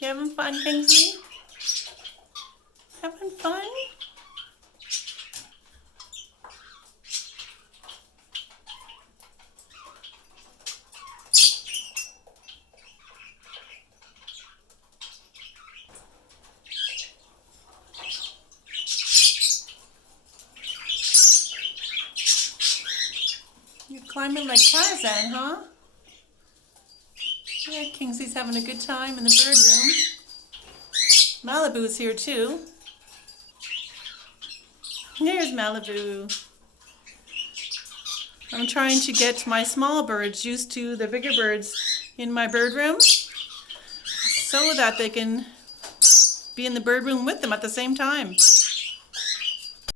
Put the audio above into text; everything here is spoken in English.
You having fun, Kingsley? Having fun? You're climbing like Tarzan, huh? Yeah, Kingsley's having a good time in the bird room. Malibu's here too. There's Malibu. I'm trying to get my small birds used to the bigger birds in my bird room so that they can be in the bird room with them at the same time.